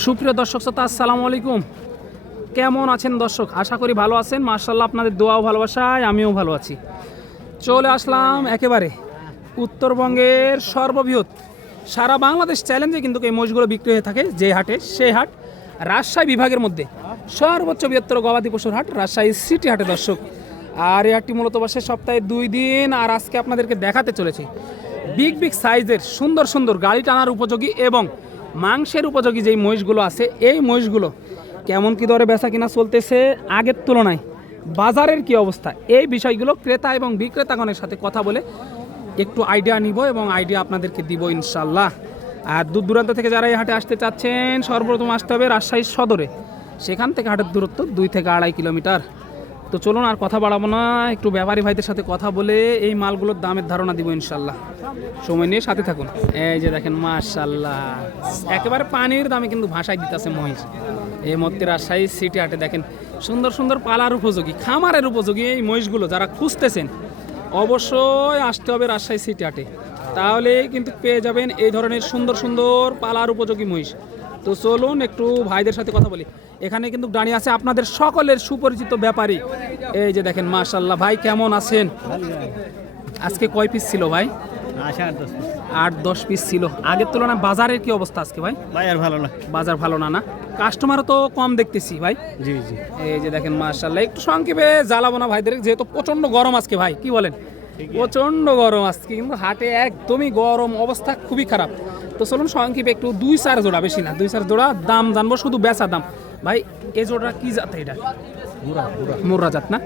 সুপ্রিয় দর্শক শ্রোতা, আসসালামু আলাইকুম। কেমন আছেন দর্শক? আশা করি ভালো আছেন। মার্শাল্লাহ আপনাদের দোয়াও ভালোবাসায়, আমিও ভালো আছি। চলে আসলাম একেবারে উত্তরবঙ্গের সর্ববৃহৎ, সারা বাংলাদেশ চ্যালেঞ্জে কিন্তু এই মোষগুলো বিক্রি হয়ে থাকে যে হাটে, সেই হাট রাজশাহী বিভাগের মধ্যে। সর্বোচ্চ বৃহত্তর গবাদি পশুর হাট রাজশাহী সিটি হাটে দর্শক। আর এই হাটটি মূলত বসে সপ্তাহে দুই দিন, আর আজকে আপনাদেরকে দেখাতে চলেছি। বিগ বিগ সাইজের সুন্দর সুন্দর গাড়ি টানার উপযোগী এবং মাংসের উপযোগী যেই মহিষগুলো আছে, এই মহিষগুলো কেমন কি দরে বেচা কিনা চলতেছে আগের তুলনায়? বাজারের কি অবস্থা? এই বিষয়গুলো ক্রেতা এবং বিক্রেতাগণের সাথে কথা বলে একটু আইডিয়া নিব এবং আইডিয়া আপনাদেরকে দিব ইনশাল্লাহ আর দূর দূরান্ত থেকে যারা এই হাটে আসতে চাচ্ছেন, সর্বপ্রথম আসতে হবে রাজশাহী সদরে। সেখান থেকে হাটের দূরত্ব দুই থেকে আড়াই কিলোমিটার। তো চলুন আর কথা বাড়াবো না, একটু ব্যাপারী ভাইদের সাথে কথা বলে এই মালগুলোর দামের ধারণা দিব ইনশাল্লাহ। সময় নিয়ে সাথে থাকুন। এই যে দেখেন মাশাল্লাহ একেবারে পানির দামে কিন্তু ভাষায় দিতেছে মহিষ। এই মধ্যে রাজশাহী সিটি হাটে দেখেন, সুন্দর সুন্দর পালার উপযোগী, খামারের উপযোগী এই মহিষগুলো যারা খুঁজতেছেন, অবশ্যই আসতে হবে রাজশাহী সিটি হাটে। তাহলে কিন্তু পেয়ে যাবেন এই ধরনের সুন্দর সুন্দর পালার উপযোগী মহিষ। তো চলুন একটু ভাইদের সাথে কথা বলি। এখানে কিন্তু দাঁড়িয়ে আছে আপনাদের সকলের সুপরিচিত ব্যাপারী। এই যে দেখেন মাশাল্লাহ ভাই কেমন আছেন? আজকে কয় পিস ছিল ভাই। আট দশ পিস ছিল। আগের তুলনায় বাজারের কি অবস্থা আজকে ভাই? আর ভালো না। বাজার ভালো না না? কাস্টমারও তো কম দেখতেছি ভাই। জি জি। এই যে দেখেন মার্শাল্লাহ একটু সংক্ষেপে জ্বালাবো না ভাইদের যেহেতু প্রচণ্ড গরম আজকে ভাই কি বলেন? প্রচণ্ড গরম আজকে কিন্তু হাটে একদমই গরম অবস্থা খুবই খারাপ। তো চলুন সংক্ষেপে একটু দুই চার জোড়া বেশি না দুই চার জোড়া দাম জানব শুধু বেচা দাম। ভাই এই জোড়া কি জাত এটা? মোর্রা জাত না?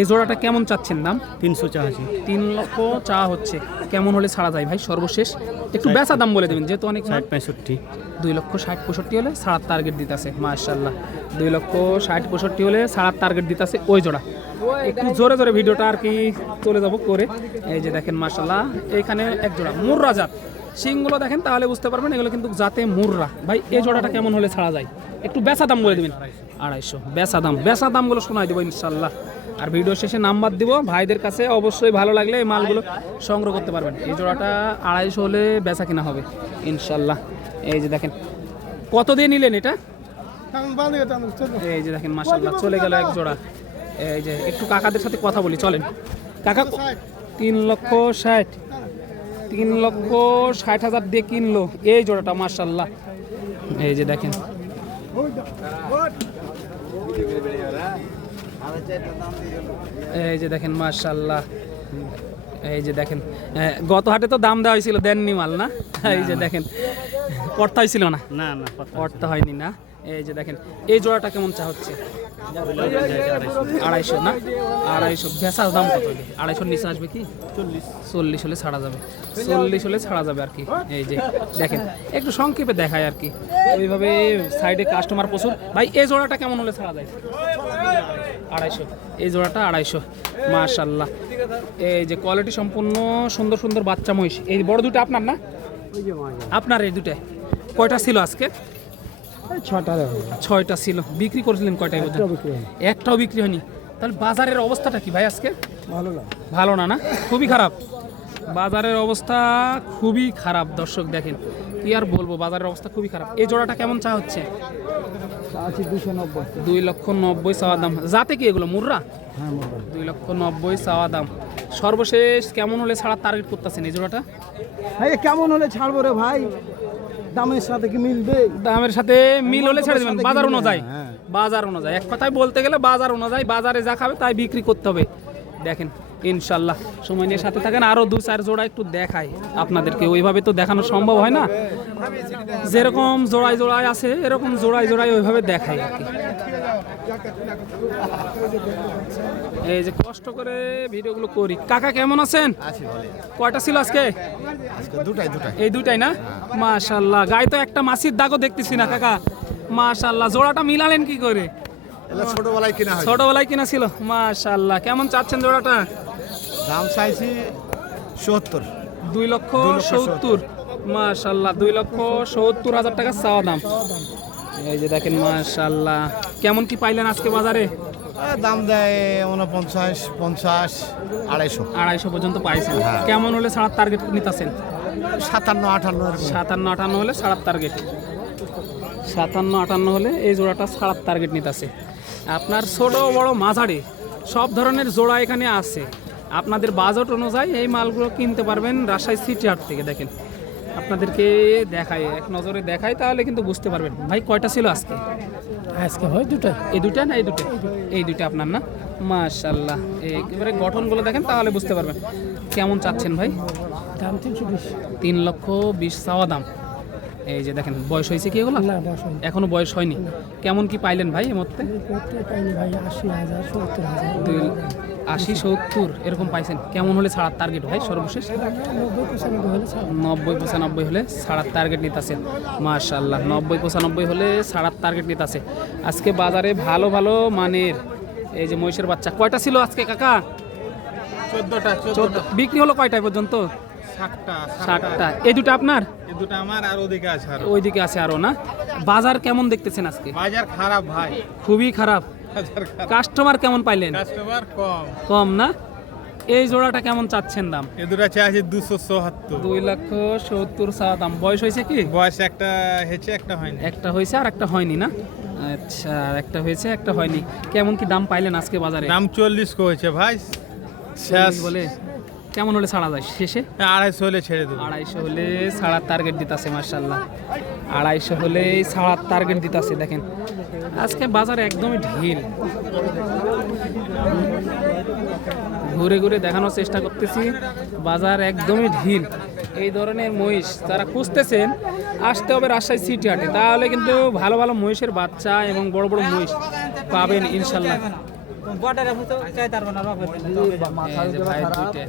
এই জোড়াটা কেমন চাচ্ছেন দাম? তিনশো চাষি তিন লক্ষ চা হচ্ছে। কেমন হলে ছাড়া যায় ভাই সর্বশেষ? একটু বেচা দাম বলে দেবেন যেহেতু অনেক ষাট পঁয়ষট্টি। দুই লক্ষ ষাট পঁয়ষট্টি হলে সাড়ার টার্গেট দিতেছে মার্শাল্লাহ দুই লক্ষ ষাট পঁয়ষট্টি হলে সাড়ার টার্গেট দিতেছে ওই জোড়া। একটু জোরে জোরে ভিডিওটা আর কি চলে যাব করে। এই যে দেখেন মার্শাল্লাহ এইখানে এক জোড়া মুর্রা জাত। সিংগুলো দেখেন, তাহলে বুঝতে পারবেন এগুলো কিন্তু জাতে মুররা। ভাই, এই জোড়াটা কেমন হলে ছাড়া যায়? একটু বেচা দাম বলে দেবেন। আড়াইশো। বেচা দাম, বেচা দামগুলো শোনাই দেবো ইনশাল্লাহ। আর ভিডিও শেষে নাম্বার দিব। ভাইদের কাছে অবশ্যই ভালো লাগলে এই মালগুলো সংগ্রহ করতে পারবেন। এই জোড়াটা আড়াইশো হলে বেচা কিনা হবে, ইনশাল্লাহ। এই যে দেখেন, কত দিয়ে নিলেন এটা? এই যে দেখেন মাসাল্লাহ চলে গেল এক জোড়া। এই যে, একটু কাকাদের সাথে কথা বলি, চলেন। কাকা, তিন লক্ষ ষাট। তিন লক্ষ ষাট হাজার দিয়ে কিনলো। এই জোড়াটা মার্শাল্লাহ এই যে দেখেন। এই যে দেখেন মার্শাল্লাহ এই যে দেখেন গত হাটে তো দাম দেওয়া হয়েছিল দেননি মাল না? এই যে দেখেন কর্তা হয়েছিল না? না না অর্থ হয়নি না? এই যে দেখেন এই জোড়াটা কেমন চা হচ্ছে? আড়াইশো না? আড়াইশো। ভেসার দাম কত আড়াইশোর নিচে আসবে কি? চল্লিশ। চল্লিশ হলে ছাড়া যাবে। চল্লিশ হলে ছাড়া যাবে আর কি। এই যে দেখেন একটু সংক্ষেপে দেখায় আর কি। ওইভাবে সাইডে কাস্টমার প্রচুর। ভাই এই জোড়াটা কেমন হলে ছাড়া যায়? আড়াইশো। এই জোড়াটা আড়াইশো। মাশাল্লাহ এই যে কোয়ালিটি সম্পূর্ণ সুন্দর সুন্দর বাচ্চা মহিষ। এই বড় দুটো আপনার না? আপনার এই দুটাই কয়টা ছিল আজকে? ছটা ছয়টা ছিল। বিক্রি করেছিলেন কয়টায় একটাও বিক্রি হয়নি। তাহলে বাজারের অবস্থাটা কি ভাই আজকে? ভালো না। ভালো না না? খুবই খারাপ। বাজারের অবস্থা খুবই খারাপ দর্শক দেখেন। কি আর বলব বাজারের অবস্থা খুবই খারাপ। এই জোড়াটা কেমন চা হচ্ছে? দুই লক্ষ নব্বই চাওয়া দাম। যাতে কি এগুলো? মুর্রা? হ্যাঁ দুই লক্ষ নব্বই চাওয়া দাম। সর্বশেষ কেমন হলে ছাড়া টার্গেট করতেছেন এই জোড়াটা? ভাই কেমন হলে ছাড়বো রে ভাই? দামের সাথে কি মিলবে? দামের সাথে মিল হলে ছেড়ে দেবেন বাজার অনুযায়ী। হ্যাঁ। বাজার অনুযায়ী। এক কথায় বলতে গেলে বাজার অনুযায়ী বাজারে যা খাবে তাই বিক্রি করতে হবে। দেখেন ইনশাল্লাহ। সময় নিয়ে সাথে থাকেন আরও দু চার জোড়া একটু দেখাই আপনাদেরকে। ওইভাবে তো দেখানো সম্ভব হয় না। যেরকম জোড়ায় জোড়ায় আছে এরকম জোড়ায় জোড়ায় ওইভাবে দেখাই আর কি। এই যে কষ্ট করে ভিডিওগুলো করি। কাকা কেমন আছেন? কয়টা ছিল আজকে? দুটাই দুটাই। এই দুইটাই না? মাশাল্লাহ। গায়ে তো একটা মাসির দাগও দেখতেছি না কাকা। মাশাল্লাহ। জোড়াটা মিলালেন কি করে? ছোটবেলায় কিনা ছোটবেলায় কিনা ছিল? মাশাল্লাহ কেমন চাচ্ছেন জোড়াটা? দাম চাইছি সত্তর। দুই লক্ষ সত্তর। মাশাল্লাহ দুই লক্ষ সত্তর হাজার টাকা চাওয়া দাম। এই যে দেখেন মাশাল্লাহ কেমন কি পাইলেন আজকে বাজারে? দাম দেয় উনপঞ্চাশ পঞ্চাশ আড়াইশো। আড়াইশো পর্যন্ত পাইছেন। হ্যাঁ। কেমন হলে ছাড়ার টার্গেট নিতেছেন? সাতান্ন আটান্ন সাতান্ন আটান্ন হলে ছাড়ার টার্গেট সাতান্ন আটান্ন হলে এই জোড়াটা ছাড়ার টার্গেট নিতেছে। আপনার ছোট বড় মাঝারি সব ধরনের জোড়া এখানে আছে। আপনাদের বাজেট অনুযায়ী এই মালগুলো কিনতে পারবেন রাজশাহী সিটি হাট থেকে দেখেন। আপনাদেরকে দেখাই এক নজরে দেখাই তাহলে কিন্তু বুঝতে পারবেন। ভাই কয়টা ছিল আজকে? আজকে হয় দুটো। এই দুইটা না এই দুটো এই দুইটা আপনার না? মাশাল্লাহ একেবারে গঠনগুলো দেখেন তাহলে বুঝতে পারবেন। কেমন চাচ্ছেন ভাই? দাম তিনশো বিশ। তিন লক্ষ বিশ চাওয়া দাম। এই যে দেখেন বয়স হয়েছে কি এগুলো? না বসুন এখনও বয়স হয়নি। কেমন কি পাইলেন ভাই এর মধ্যে পাইনি ভাই আশি হাজার সত্তর হাজার। দুই আশি সত্তর এরকম পাইছেন। কেমন হলে ছাড়ার টার্গেট ভাই সর্বশেষ? নব্বই পঁচানব্বই হলে নব্বই পঁচানব্বই হলে ছাড়ার টার্গেট নিতেছেন মার্শাল্লাহ নব্বই পঁচানব্বই হলে ছাড়ার টার্গেট নিতেছে। আজকে বাজারে ভালো ভালো মানের এই যে মহিষের বাচ্চা। কয়টা ছিল আজকে কাকা? চোদ্দটা চোদ্দ। বিক্রি হলো কয়টায় পর্যন্ত? ষাটটা ষাটটা। এই দুটো আপনার? এই দুটো আমার আর ওদিকে আছে আর। ওইদিকে আছে আরও না? বাজার কেমন দেখতেছেন আজকে? বাজার খারাপ ভাই। খুবই খারাপ। কাস্টমার কেমন পাইলেন? কাস্টমার কম। কম না? এই জোড়াটা কেমন চাচ্ছেন দাম? এ দুটো চাইছে দুশো চুয়াত্তর। দুই লক্ষ সত্তর চাওয়া দাম। বয়স হয়েছে কি? বয়স একটা হেছে একটা হয়নি। একটা হয়েছে আর একটা হয়নি না? আচ্ছা একটা হয়েছে একটা হয়নি। কেমন কি দাম পাইলেন আজকে বাজারে? দাম চল্লিশ করেছে ভাই। বলে? কেমন হলে ছাড়া যায় শেষে? আড়াইশো হলে ছেড়ে দেবো। আড়াইশো হলে ছাড়ার টার্গেট দিতাছে মার্শাল্লাহ আড়াইশো হলে ছাড়ার টার্গেট দিতাছে দেখেন। আজকে বাজার একদমই ঢিল। ঘুরে ঘুরে দেখানোর চেষ্টা করতেছি বাজার একদমই ঢিল। এই ধরনের মহিষ যারা খুঁজতেছেন আসতে হবে রাজশাহী সিটি হাটে। তাহলে কিন্তু ভালো ভালো মহিষের বাচ্চা এবং বড় বড় মহিষ পাবেন ইনশাল্লাহ দুইটা।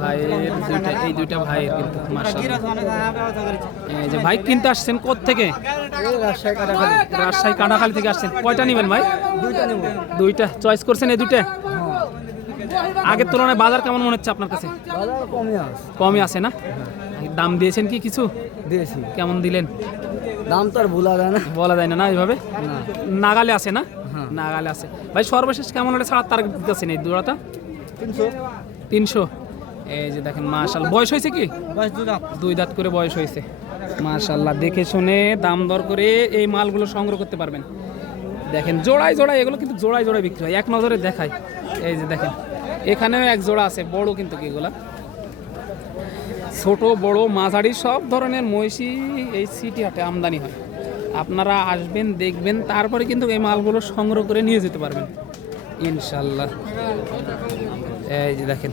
ভাইয়ের দুইটা এই দুইটা ভাইয়ের কিন্তু মার্শাল্লাহ এই যে ভাই কিনতে আসছেন থেকে রাজশাহী কাটাখালী। থেকে আসছেন। কয়টা নেবেন ভাই? দুইটা নেব। দুইটা। চয়েস করছেন এই দুইটা? আগের তুলনায় বাজার কেমন মনে হচ্ছে আপনার কাছে? কমই আছে। না? দাম দিয়েছেন কি কিছু? দিয়েছি। কেমন দিলেন? দাম তো আর ভুলা যায় না। বলা যায় না না এইভাবে? নাগালে আছে না? নাগালে আছে। ভাই সর্বশেষ কেমন হলে? ছাড়া তার দিতেছেন এই দুটাটা তিনশো। তিনশো? এই যে দেখেন মাশাল বয়স হয়েছে কি? দুই দাঁত। করে বয়স হয়েছে। মাশাল্লাহ দেখে শুনে দাম দর করে এই মালগুলো সংগ্রহ করতে পারবেন। দেখেন জোড়ায় জোড়ায় এগুলো কিন্তু জোড়ায় জোড়ায় বিক্রি হয়। এক নজরে দেখায় এই যে দেখেন এখানেও এক জোড়া আছে বড় কিন্তু কি এগুলা? ছোট বড় মাঝারি সব ধরনের মহিষী এই সিটি হাটে আমদানি হয়। আপনারা আসবেন দেখবেন তারপরে কিন্তু এই মালগুলো সংগ্রহ করে নিয়ে যেতে পারবেন। ইনশাল্লাহ। এই যে দেখেন।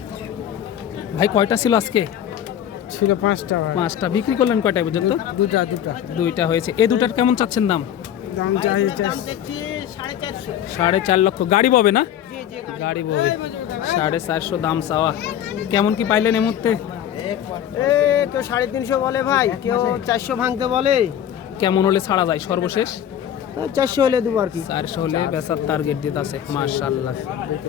ভাই কয়টা ছিল আজকে? ছিল পাঁচটা পাঁচটা। বিক্রি করলেন কয়টায় পর্যন্ত? দুটা দুটা দুইটা হয়েছে। এই দুটার কেমন চাচ্ছেন দাম? দাম চাই সাড়ে চার লক্ষ। গাড়ি ববে না? গাড়ি ববে। সাড়ে চারশো দাম চাওয়া। কেমন কি পাইলেন এই মুহূর্তে? এ কেউ সাড়ে তিনশো বলে ভাই কেউ চারশো ভাঙতে বলে। কেমন হলে ছাড়া যায় সর্বশেষ? চারশো হলে দুবার কি। চারশো হলে বেচার টার্গেট দিতে আছে মার্শাল্লাহ